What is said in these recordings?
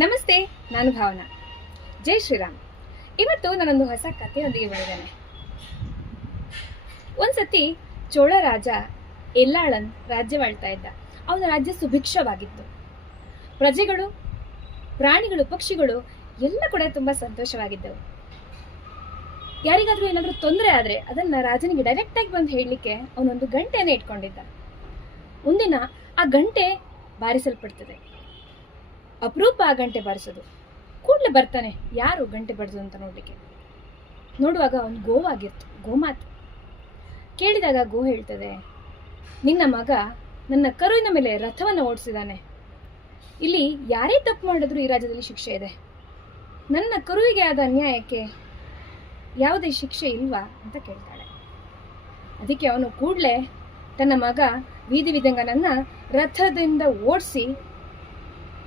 ನಮಸ್ತೆ, ನಾನು ಭಾವನಾ. ಜೈ ಶ್ರೀರಾಮ್. ಇವತ್ತು ನಾನೊಂದು ಹೊಸ ಕಥೆಯೊಂದಿಗೆ ಬಂದಿದ್ದೇನೆ. ಒಂದ್ಸತಿ ಚೋಳ ರಾಜ ಎಲ್ಲಾಳನ್ ರಾಜ್ಯವಾಳ್ತಾ ಇದ್ದ. ಅವನ ರಾಜ್ಯ ಸುಭಿಕ್ಷವಾಗಿತ್ತು. ಪ್ರಜೆಗಳು, ಪ್ರಾಣಿಗಳು, ಪಕ್ಷಿಗಳು ಎಲ್ಲ ಕೂಡ ತುಂಬಾ ಸಂತೋಷವಾಗಿದ್ದವು. ಯಾರಿಗಾದ್ರೂ ಏನಾದ್ರೂ ತೊಂದರೆ ಆದ್ರೆ ಅದನ್ನ ರಾಜನಿಗೆ ಡೈರೆಕ್ಟ್ ಆಗಿ ಬಂದು ಹೇಳಲಿಕ್ಕೆ ಅವನೊಂದು ಗಂಟೆಯನ್ನೇ ಇಟ್ಕೊಂಡಿದ್ದ. ಒಂದಿನ ಆ ಗಂಟೆ ಬಾರಿಸಲ್ಪಡ್ತದೆ. ಅಪರೂಪ ಆ ಗಂಟೆ ಬಾರಿಸೋದು. ಕೂಡ್ಲೆ ಬರ್ತಾನೆ ಯಾರು ಗಂಟೆ ಬಡ್ದು ಅಂತ ನೋಡ್ಲಿಕ್ಕೆ. ನೋಡುವಾಗ ಅವನು ಗೋವಾಗಿರ್ತು, ಗೋಮಾತು. ಕೇಳಿದಾಗ ಗೋ ಹೇಳ್ತದೆ, ನಿನ್ನ ಮಗ ನನ್ನ ಕರುವಿನ ಮೇಲೆ ರಥವನ್ನು ಓಡಿಸಿದಾನೆ. ಇಲ್ಲಿ ಯಾರೇ ತಪ್ಪು ಮಾಡಿದ್ರು ಈ ರಾಜ್ಯದಲ್ಲಿ ಶಿಕ್ಷೆ ಇದೆ. ನನ್ನ ಕರುವಿಗೆ ಆದ ಅನ್ಯಾಯಕ್ಕೆ ಯಾವುದೇ ಶಿಕ್ಷೆ ಇಲ್ವಾ ಅಂತ ಕೇಳ್ತಾಳೆ. ಅದಕ್ಕೆ ಅವನು ಕೂಡ್ಲೆ ತನ್ನ ಮಗ ಬೀದಿ ವಿದಂಗನನ್ನ ರಥದಿಂದ ಓಡಿಸಿ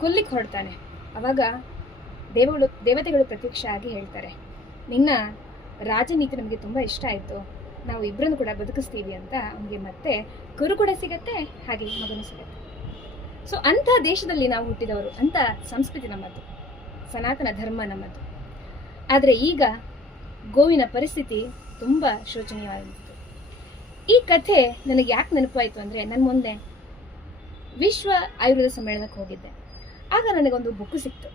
ಕೊಲ್ಲಿಕ್ಕೆ ಹೊರಡ್ತಾನೆ. ಅವಾಗ ದೇವತೆಗಳು ಪ್ರತ್ಯಕ್ಷ ಆಗಿ ಹೇಳ್ತಾರೆ, ನಿನ್ನ ರಾಜನೀತಿ ನಮಗೆ ತುಂಬ ಇಷ್ಟ ಆಯಿತು, ನಾವು ಇಬ್ಬರನ್ನು ಕೂಡ ಬದುಕಿಸ್ತೀವಿ ಅಂತ. ಅವನಿಗೆ ಮತ್ತೆ ಕರು ಕೂಡ ಸಿಗತ್ತೆ, ಹಾಗೆ ಮಗನೂ ಸಿಗತ್ತೆ. ಸೊ ಅಂಥ ದೇಶದಲ್ಲಿ ನಾವು ಹುಟ್ಟಿದವರು, ಅಂಥ ಸಂಸ್ಕೃತಿ ನಮ್ಮದು, ಸನಾತನ ಧರ್ಮ ನಮ್ಮದು. ಆದರೆ ಈಗ ಗೋವಿನ ಪರಿಸ್ಥಿತಿ ತುಂಬ ಶೋಚನೀಯವಾಗಿತ್ತು. ಈ ಕಥೆ ನನಗೆ ಯಾಕೆ ನೆನಪಾಯಿತು ಅಂದರೆ, ನನ್ನ ಮೊನ್ನೆ ವಿಶ್ವ ಆಯುರ್ವೇದ ಸಮ್ಮೇಳನಕ್ಕೆ ಹೋಗಿದ್ದೆ. ಆಗ ನನಗೊಂದು ಬುಕ್ ಸಿಕ್ತು.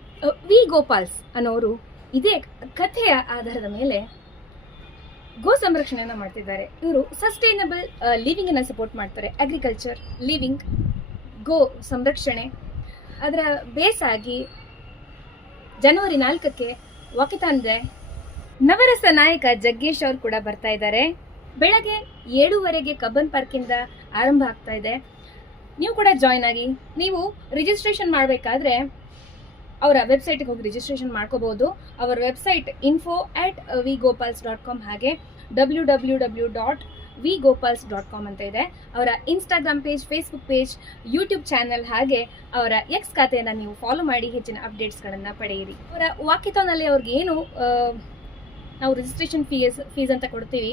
ವಿ ಗೋಪಾಲ್ಸ್ ಅನ್ನೋರು ಇದೇ ಕಥೆಯ ಆಧಾರದ ಮೇಲೆ ಗೋ ಸಂರಕ್ಷಣೆಯನ್ನು ಮಾಡ್ತಿದ್ದಾರೆ. ಇವರು ಸಸ್ಟೈನಬಲ್ ಲಿವಿಂಗ್ ಅನ್ನು ಸಪೋರ್ಟ್ ಮಾಡ್ತಾರೆ. ಅಗ್ರಿಕಲ್ಚರ್, ಲಿವಿಂಗ್, ಗೋ ಸಂರಕ್ಷಣೆ. ಅದರ ಬೇಸಾಗಿ ಜನವರಿ 4ಕ್ಕೆ ವಾಕಥಾನ್ ಇದೆ. ನವರಸ ನಾಯಕ ಜಗ್ಗೇಶ್ ಅವರು ಕೂಡ ಬರ್ತಾ ಇದ್ದಾರೆ. ಬೆಳಗ್ಗೆ 7:15ಗೆ ಕಬ್ಬನ್ ಪಾರ್ಕಿಂದ ಆರಂಭ ಆಗ್ತಾ ಇದೆ. ನೀವು ಕೂಡ ಜಾಯ್ನ್ ಆಗಿ. ನೀವು ರಿಜಿಸ್ಟ್ರೇಷನ್ ಮಾಡಬೇಕಾದ್ರೆ ಅವರ ವೆಬ್ಸೈಟ್ಗೆ ಹೋಗಿ ರಿಜಿಸ್ಟ್ರೇಷನ್ ಮಾಡ್ಕೋಬಹುದು. ಅವರ ವೆಬ್ಸೈಟ್ info@vgopals.com, ಹಾಗೆ www.vgopals.com ಅಂತ ಇದೆ. ಅವರ Instagram page, Facebook page, YouTube channel, ಹಾಗೆ ಅವರ ಎಕ್ಸ್ ಖಾತೆಯನ್ನು ನೀವು ಫಾಲೋ ಮಾಡಿ ಹೆಚ್ಚಿನ ಅಪ್ಡೇಟ್ಸ್ಗಳನ್ನು ಪಡೆಯಿರಿ. ಅವರ ವಾಕಿಥಾನಲ್ಲಿ ಅವ್ರಿಗೆ ಏನು ನಾವು ರಿಜಿಸ್ಟ್ರೇಷನ್ ಫೀಸ್ ಅಂತ ಕೊಡ್ತೀವಿ,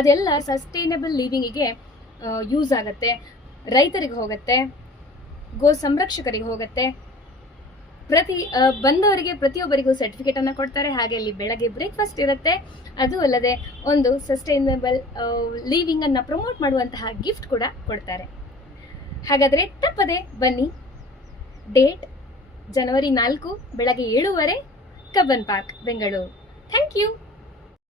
ಅದೆಲ್ಲ ಸಸ್ಟೈನಬಲ್ ಲಿವಿಂಗಿಗೆ ಯೂಸ್ ಆಗುತ್ತೆ. ರೈತರಿಗೆ ಹೋಗುತ್ತೆ, ಗೋ ಸಂರಕ್ಷಕರಿಗೆ ಹೋಗುತ್ತೆ. ಬಂದವರಿಗೆ ಪ್ರತಿಯೊಬ್ಬರಿಗೂ ಸರ್ಟಿಫಿಕೇಟ್ ಅನ್ನು ಕೊಡ್ತಾರೆ. ಹಾಗೆ ಅಲ್ಲಿ ಬೆಳಗ್ಗೆ ಬ್ರೇಕ್ಫಾಸ್ಟ್ ಇರುತ್ತೆ. ಅದು ಅಲ್ಲದೆ ಒಂದು ಸಸ್ಟೈನಬಲ್ ಲಿವಿಂಗ್ ಅನ್ನ ಪ್ರಮೋಟ್ ಮಾಡುವಂತಹ ಗಿಫ್ಟ್ ಕೂಡ ಕೊಡ್ತಾರೆ. ಹಾಗಾದ್ರೆ ತಪ್ಪದೆ ಬನ್ನಿ. ಡೇಟ್ ಜನವರಿ 4, ಬೆಳಗ್ಗೆ 7:15, Cubbon park, Bengaluru. Thank you.